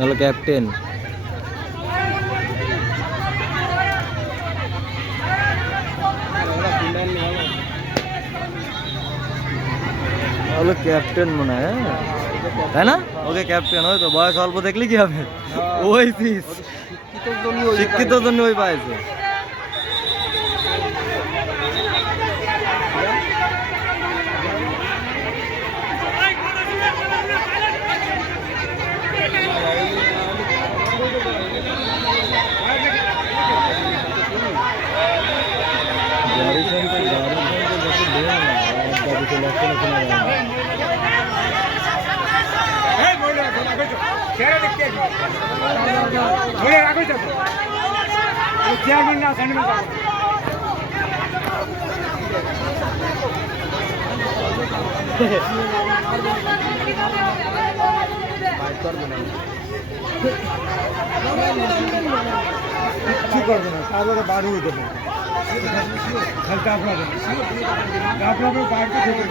হলো ক্যাপ্টেন। হলো ক্যাপ্টেন মনে হয়, তাই না? ওকে ক্যাপ্টেন, ওই তো বয়স অল্প দেখলে কি হবে, ওই পিস শিক্ষিত জন্য ওই পাইছে। কিছু করবে না, তারপরে বাড়িয়ে দেবে হালকা আপনাদের বাড়িতে থেকে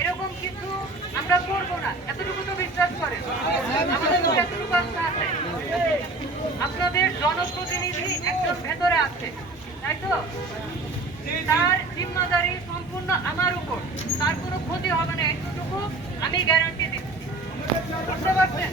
এরকম কিছু আমরা করবো না, এতটুকু তো বিশ্বাস করেন। আমাদের তো এতটুকু আস্থা আছে। আপনাদের জনপ্রতিনিধি একজন ভেতরে আছে, তাই তো? তার জিম্মাদারি সম্পূর্ণ আমার উপর, তার কোনো ক্ষতি হবে না, এটুকু আমি গ্যারান্টি দিচ্ছি। বুঝতে পারছেন?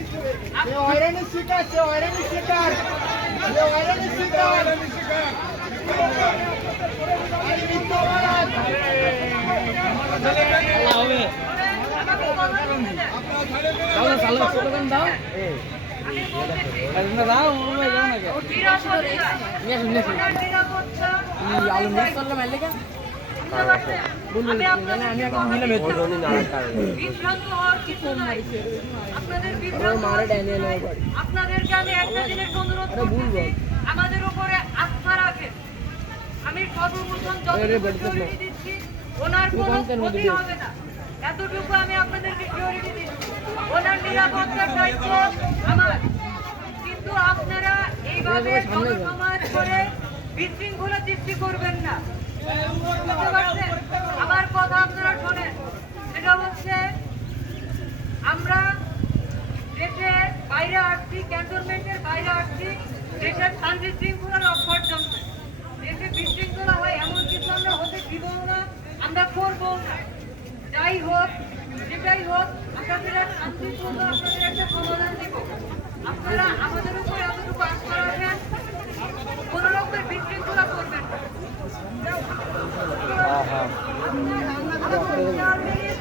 আপনাদেরকে আমি একটা জিনিস অনুরোধ করছি, আমাদের উপরে আস্থা রাখেন। আমি সর্বপ্রথম যতটুকু সিকিউরিটি দিচ্ছি, ওনার কোনো ক্ষতি হবে না, এতটুকু আমি আপনাদেরকে সিকিউরিটি দিচ্ছি। ওনার নিরাপত্তার দায়িত্ব আমার। কিন্তু আপনারা এইভাবে জনসমাজ করে বিশৃঙ্খলা সৃষ্টি করবেন না। বুঝতে পারছেন? আমার কথা আপনারা শোনেন। সেটা হচ্ছে, আমরা দেশের বাইরে আসছি, ক্যান্টনমেন্টের বাইরে আসছি দেশের শান্তি শৃঙ্খলা রক্ষার জন্য। দেশে বিশৃঙ্খলা হয় এমন কিছু আমরা হতে দিব না, আমরা করবো না। যাই হোক, যেটাই হোক, আপনাদের শান্তিপূর্ণ আপনাদের একটা সমাধান দিব। আপনারা আমাদের উপর এতটুকু আস্থা রাখেন, কোনো রকমের বিশৃঙ্খলা করবেন না।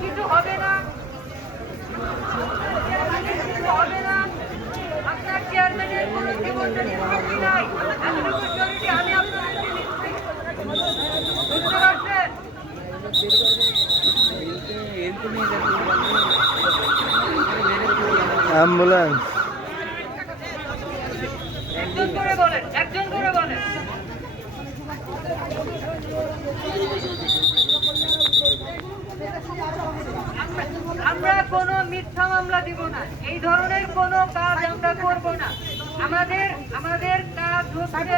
কিছু হবে না, হবে না। আপনার চেয়ারম্যানের কোনো জীবনদায়ী শক্তি নাই, এতটুকু সিকিউরিটি আমি আপনাদেরকে দিচ্ছি। বুঝতে পারছেন? অ্যাম্বুলেন্স একজন করে বলেন, একজন করে বলেন। আমরা কোনো মিথ্যা মামলা দিব না, এই ধরনের কোনো কাজ আমরা করব না। আমাদের কাজ হচ্ছে